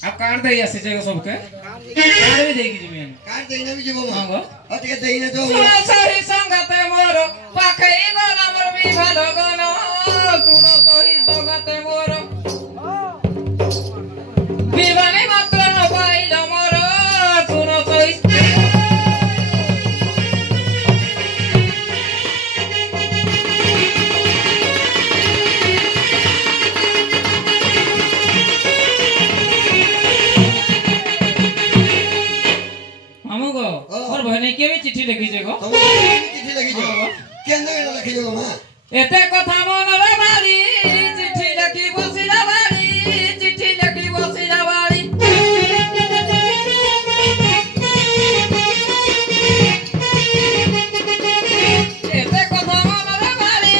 अब कार्ड दे आसे जे सबके कार्ड भी देगी जमीन कार्ड देना भी जीवो हां गो अतिके देना जो सुनो सही संगते मोर पाखे गला मोर भी भालो गनो सुनो सही संगते मोर विवाने मात्र न पाइल मोर सुनो सही और बहने के भी चिट्ठी लिखी जेगो चिट्ठी लिखी जो केंद्र में लिखी जो मां एते कथा मन रे बारी चिट्ठी लिखी बसिला बारी चिट्ठी लिखी बसिला बारी एते कथा मन रे बारी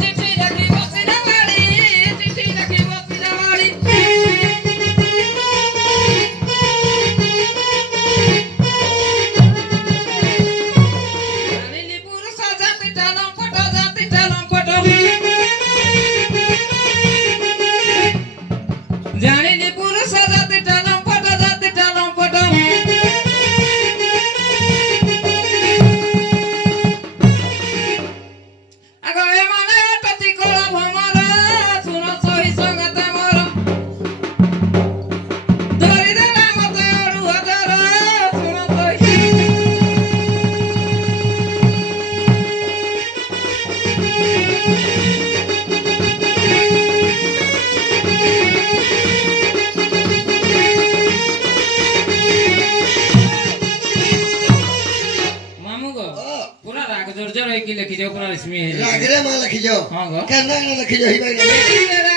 चिट्ठी लिखी बसिला बारी चिट्ठी लिखी बसिला बारी लिखी जो पूरा इसमें लागरे मां लिखी जो हां गो केंद्र में लिखी जो ही भाई